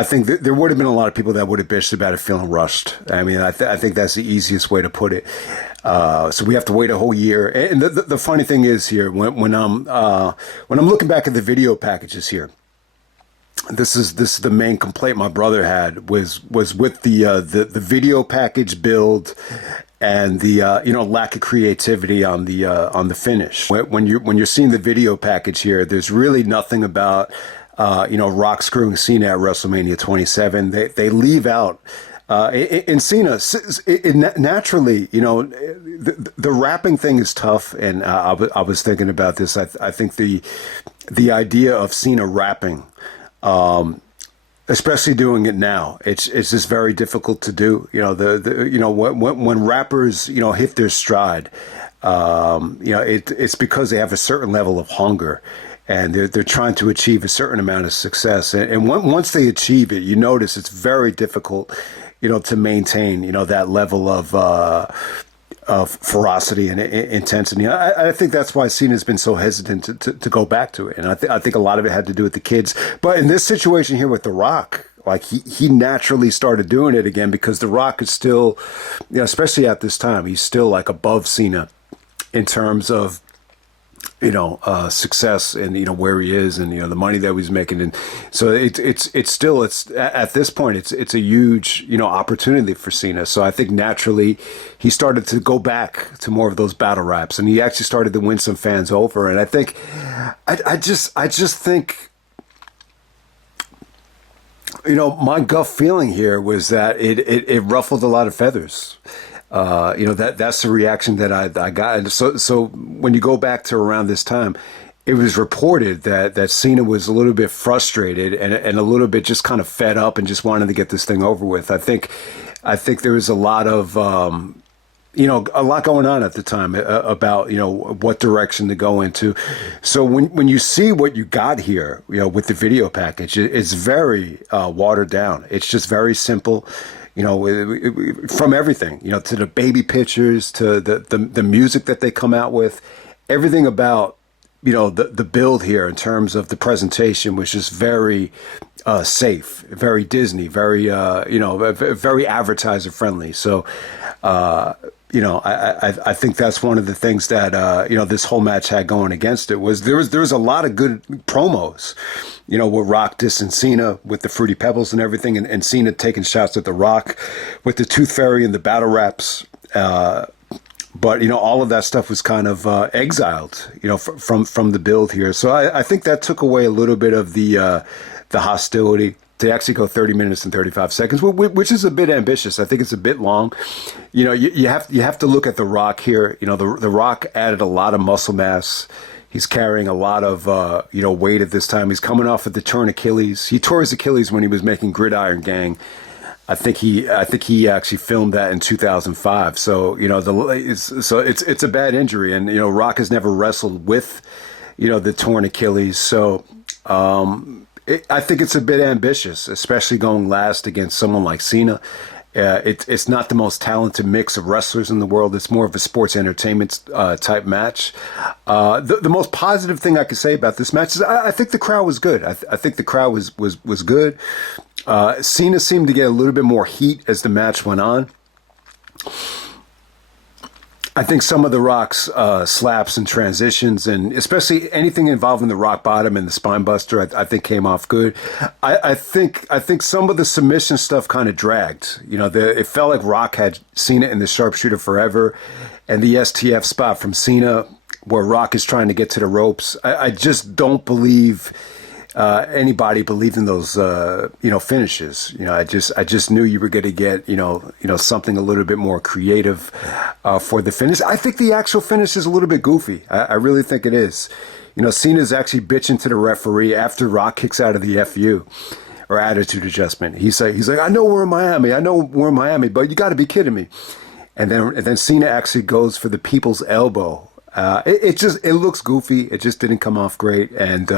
think there would have been a lot of people that would have bitched about it feeling rushed. I mean, I think that's the easiest way to put it. So we have to wait a whole year. And the funny thing is here, when I'm looking back at the video packages here, this is the main complaint my brother had was with the video package build and the lack of creativity on the finish. When you're seeing the video package here, there's really nothing about Rock screwing Cena at WrestleMania 27. They leave out in Cena naturally. The rapping thing is tough, and I was thinking about this. I think the idea of Cena rapping. Especially doing it now, it's just very difficult to do. When rappers hit their stride, it's because they have a certain level of hunger, and they're trying to achieve a certain amount of success. And once they achieve it, you notice it's very difficult, to maintain that level of ferocity and intensity. I think that's why Cena's been so hesitant to go back to it. And I think a lot of it had to do with the kids. But in this situation here with The Rock, like he naturally started doing it again because The Rock is still, especially at this time, he's still like above Cena in terms of, success and, where he is and, the money that he's making. And so it's still at this point, it's a huge, opportunity for Cena. So I think naturally he started to go back to more of those battle raps and he actually started to win some fans over. And I think, I just think, my gut feeling here was that it ruffled a lot of feathers. That's the reaction that I got. So when you go back to around this time, it was reported that Cena was a little bit frustrated and a little bit just kind of fed up and just wanted to get this thing over with. I think there was a lot of, a lot going on at the time about, what direction to go into. So when you see what you got here, with the video package, it's very watered down. It's just very simple. From everything, to the baby pictures, to the music that they come out with, everything about, the build here in terms of the presentation was just very safe, very Disney, very very advertiser friendly. So I think that's one of the things that this whole match had going against it was there was a lot of good promos, with Rock dissing Cena with the Fruity Pebbles and everything, and Cena taking shots at the Rock with the Tooth Fairy and the battle raps. But all of that stuff was kind of exiled, from the build here. So I think that took away a little bit of the hostility to actually go 30 minutes and 35 seconds, which is a bit ambitious. I think it's a bit long. You have to look at The Rock here. The Rock added a lot of muscle mass. He's carrying a lot of weight at this time. He's coming off of the torn Achilles. He tore his Achilles when he was making Gridiron Gang. I think he actually filmed that in 2005. So it's a bad injury, and Rock has never wrestled with the torn Achilles. So I think it's a bit ambitious, especially going last against someone like Cena. It's not the most talented mix of wrestlers in the world. It's more of a sports entertainment type match. The most positive thing I could say about this match is I think the crowd was good. I think the crowd was good. Cena seemed to get a little bit more heat as the match went on. I think some of the Rock's slaps and transitions, and especially anything involving the Rock Bottom and the Spine Buster, I think came off good. I think some of the submission stuff kind of dragged. It felt like Rock had Cena in the sharpshooter forever, and the STF spot from Cena where Rock is trying to get to the ropes. I just don't believe anybody believed in those finishes. I just knew you were going to get something a little bit more creative for the finish. I think the actual finish is a little bit goofy. I really think it is. Cena's actually bitching to the referee after Rock kicks out of the FU or attitude adjustment. He's like, I know we're in Miami, but you got to be kidding me. And then Cena actually goes for the people's elbow. It looks goofy. It just didn't come off great, and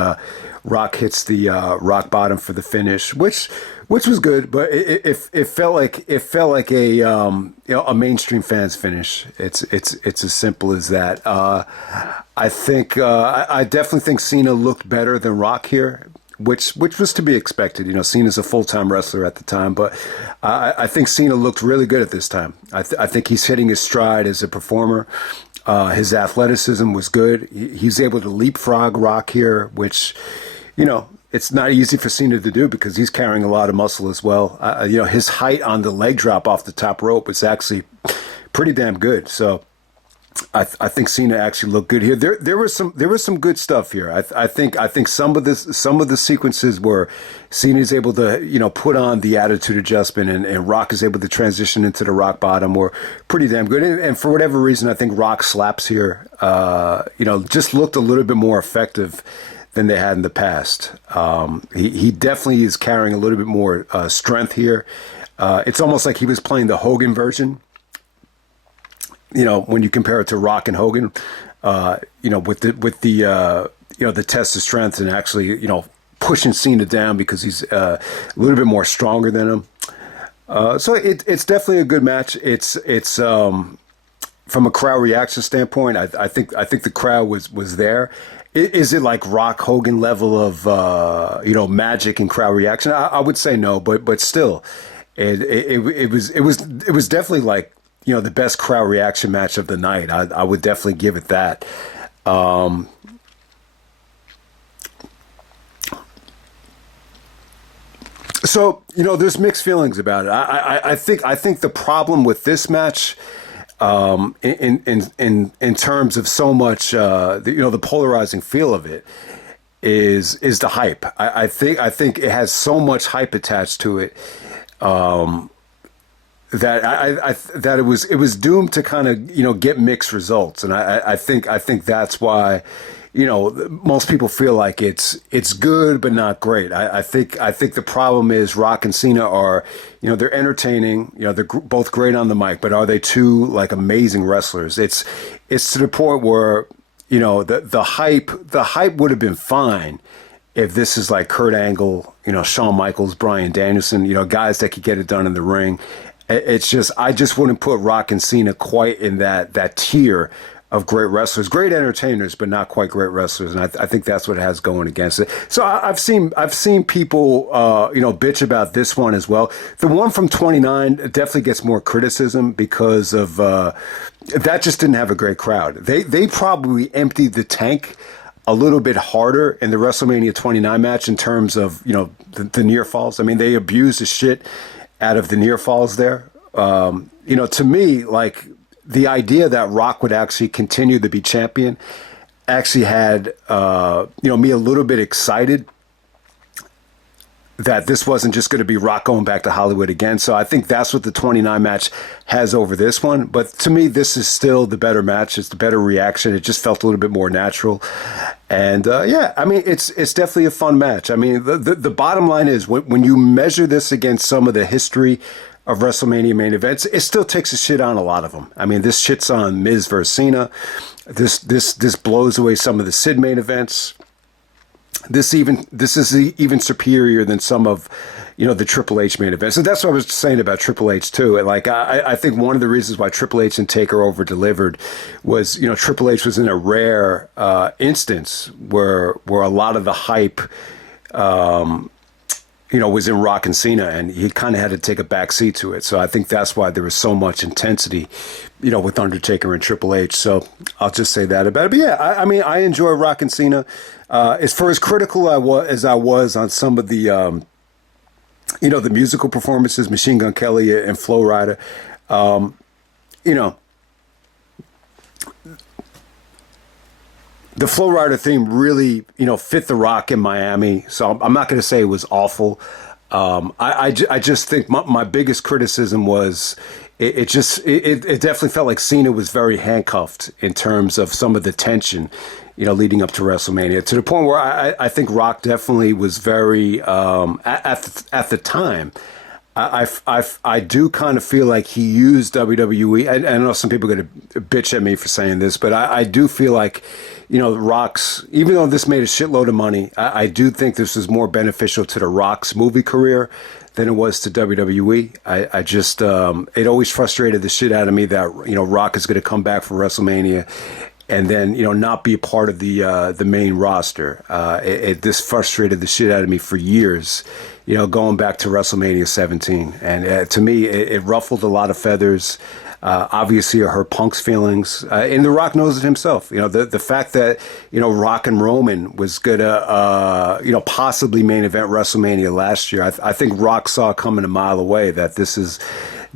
Rock hits the Rock Bottom for the finish, which was good, but it felt like a mainstream fans finish. It's as simple as that. I definitely think Cena looked better than Rock here, which was to be expected. Cena's a full-time wrestler at the time, but I think Cena looked really good at this time. I think he's hitting his stride as a performer. His athleticism was good. He's able to leapfrog Rock here, which, it's not easy for Cena to do because he's carrying a lot of muscle as well. His height on the leg drop off the top rope was actually pretty damn good. So I think Cena actually looked good here. There was some good stuff here. I think some of the sequences where Cena's able to put on the attitude adjustment and Rock is able to transition into the Rock Bottom were pretty damn good. And for whatever reason, I think Rock slaps here just looked a little bit more effective than they had in the past. He definitely is carrying a little bit more strength here. It's almost like he was playing the Hogan version. When you compare it to Rock and Hogan, with the test of strength and actually, pushing Cena down because he's a little bit more stronger than him. So it's definitely a good match. It's from a crowd reaction standpoint, I think the crowd was there. Is it like Rock Hogan level of magic and crowd reaction? I would say no, but still, it was definitely like the best crowd reaction match of the night. I would definitely give it that. So there's mixed feelings about it. I think the problem with this match, in terms of so much, the polarizing feel of it, is the hype. I think it has so much hype attached to it. That it was doomed to kind of get mixed results, and I think that's why most people feel like it's good but not great. I think the problem is Rock and Cena are they're entertaining, they're both great on the mic, but are they two like amazing wrestlers? It's to the point where the hype would have been fine if this is like Kurt Angle, Shawn Michaels, Bryan Danielson, guys that could get it done in the ring. It's just I just wouldn't put Rock and Cena quite in that tier of great wrestlers, great entertainers, but not quite great wrestlers, and I think that's what it has going against it. So I've seen people bitch about this one as well. The one from 29 definitely gets more criticism because of that just didn't have a great crowd. They probably emptied the tank a little bit harder in the WrestleMania 29 match in terms of the near falls. I mean, they abused the shit out of the near falls there. To me, like, the idea that Rock would actually continue to be champion actually had me a little bit excited that this wasn't just going to be Rock going back to Hollywood again. So I think that's what the 29 match has over this one. But to me, this is still the better match. It's the better reaction. It just felt a little bit more natural. And I mean, it's definitely a fun match. I mean, the bottom line is when you measure this against some of the history of WrestleMania main events, it still takes a shit on a lot of them. I mean, this shits on Miz versus Cena. This blows away some of the Sid main events. This is even superior than some of the Triple H main events. So that's what I was saying about Triple H too. And like I think one of the reasons why Triple H and Taker over delivered was Triple H was in a rare instance where a lot of the hype was in Rock and Cena, and he kind of had to take a back seat to it. So I think that's why there was so much intensity, with Undertaker and Triple H. So I'll just say that about it. But yeah, I mean, I enjoy Rock and Cena. As far as critical as I was on some of the, the musical performances, Machine Gun Kelly and Flo Rida, the Flo Rida theme really, fit The Rock in Miami. So I'm not going to say it was awful. I just think my biggest criticism was it definitely felt like Cena was very handcuffed in terms of some of the tension, leading up to WrestleMania, to the point where I think Rock definitely was very, at the time, I do kind of feel like he used WWE. I know some people are going to bitch at me for saying this, but I do feel like, Rock's, even though this made a shitload of money, I do think this was more beneficial to the Rock's movie career than it was to WWE. I just, it always frustrated the shit out of me that, Rock is going to come back for WrestleMania and then, not be a part of the main roster. This frustrated the shit out of me for years, going back to WrestleMania 17. And to me, it ruffled a lot of feathers. Obviously, it hurt Punk's feelings. And The Rock knows it himself. The fact that, Rock and Roman was going to, possibly main event WrestleMania last year, I think Rock saw coming a mile away that this is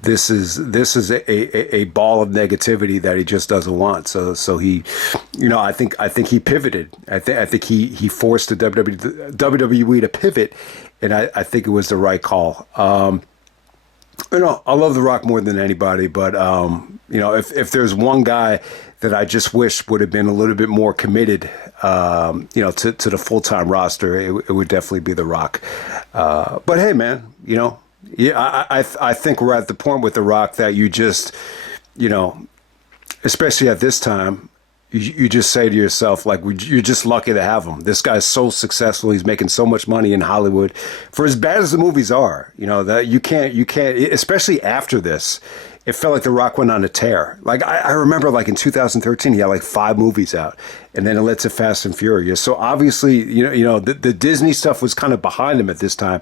a ball of negativity that he just doesn't want. So he, I think he pivoted. I think he forced the WWE to pivot, and I think it was the right call. I love The Rock more than anybody, but if there's one guy that I just wish would have been a little bit more committed, to the full-time roster, it would definitely be The Rock. But hey, man, yeah, I think we're at the point with The Rock that you just, especially at this time, you just say to yourself, like, you're just lucky to have him. This guy's so successful. He's making so much money in Hollywood. For as bad as the movies are, that you can't, especially after this, it felt like The Rock went on a tear. Like, I remember, like, in 2013, he had, like, 5 movies out, and then it led to Fast and Furious. So, obviously, the Disney stuff was kind of behind him at this time,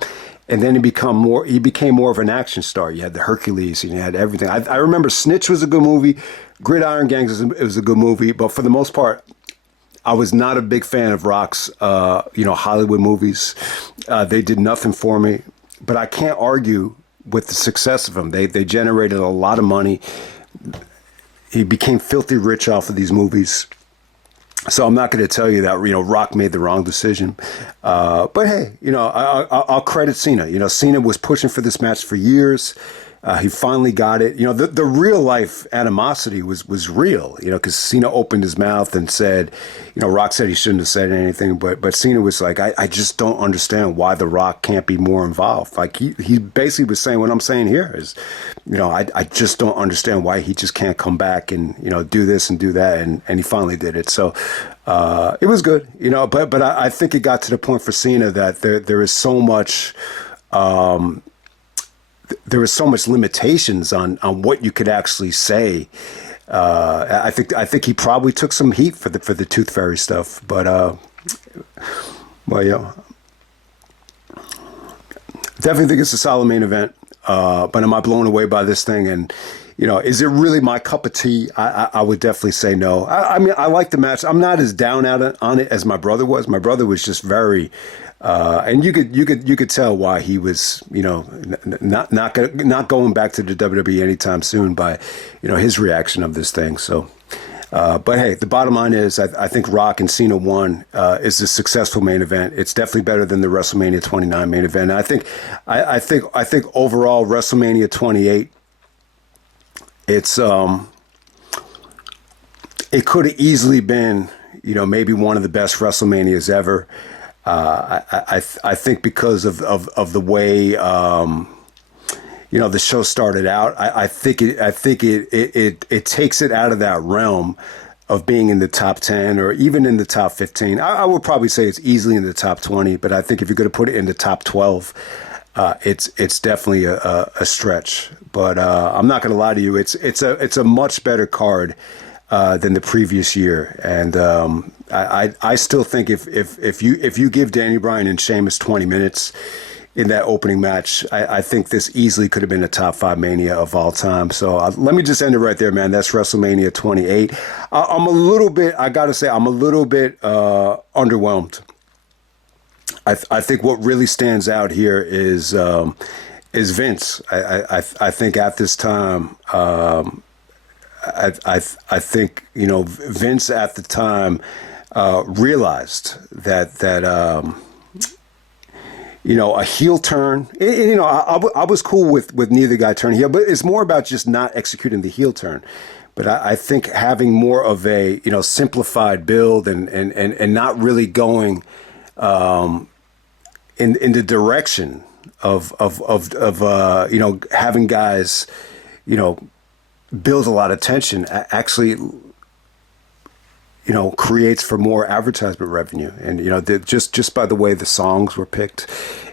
and then he became more of an action star. You had the Hercules, and you had everything. I remember Snitch was a good movie. Gridiron Gangs was a good movie, but for the most part, I was not a big fan of Rock's, Hollywood movies. They did nothing for me, but I can't argue with the success of them. They generated a lot of money. He became filthy rich off of these movies. So I'm not going to tell you that, Rock made the wrong decision. But hey, I'll credit Cena. Cena was pushing for this match for years. He finally got it. The real life animosity was real, because Cena opened his mouth and said, Rock said he shouldn't have said anything, but Cena was like, I just don't understand why The Rock can't be more involved. Like he basically was saying what I'm saying here is, I just don't understand why he just can't come back and, do this and do that. And he finally did it. So, it was good, but I think it got to the point for Cena that there is so much, there was so much limitations on what you could actually say I think he probably took some heat for the Tooth Fairy stuff, but well, yeah, definitely think it's a solid main event. But am I blown away by this thing? And is it really my cup of tea? I would definitely say no. I mean, I like the match. I'm not as down on it as my brother was. My brother was just very, and you could tell why he was, not going back to the WWE anytime soon by, his reaction of this thing. So, but hey, the bottom line is, I think Rock and Cena won is a successful main event. It's definitely better than the WrestleMania 29 main event. And I think overall WrestleMania 28. It's it could have easily been, maybe one of the best WrestleManias ever. I think because of the way the show started out. I think it takes it out of that realm of being in the top 10 or even in the top 15. I would probably say it's easily in the top 20, but I think if you're going to put it in the top 12, it's definitely a stretch. But I'm not going to lie to you. It's a much better card than the previous year, and I still think if you give Danny Bryan and Sheamus 20 minutes in that opening match, I think this easily could have been a top 5 Mania of all time. So let me just end it right there, man. That's WrestleMania 28. I got to say, I'm a little bit underwhelmed. I think what really stands out here is Vince. I think at this time, I think Vince at the time realized that a heel turn. And, I was cool with neither guy turning heel, but it's more about just not executing the heel turn. But I think having more of a simplified build and not really going in the direction of having guys build a lot of tension actually creates for more advertisement revenue. And just by the way the songs were picked,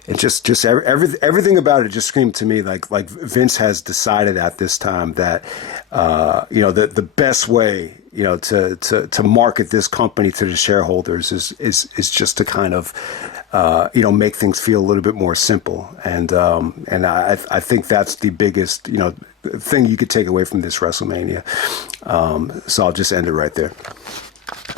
and just everything about it just screamed to me like Vince has decided at this time that the best way to market this company to the shareholders is just to kind of make things feel a little bit more simple. And I think that's the biggest thing you could take away from this WrestleMania. So I'll just end it right there.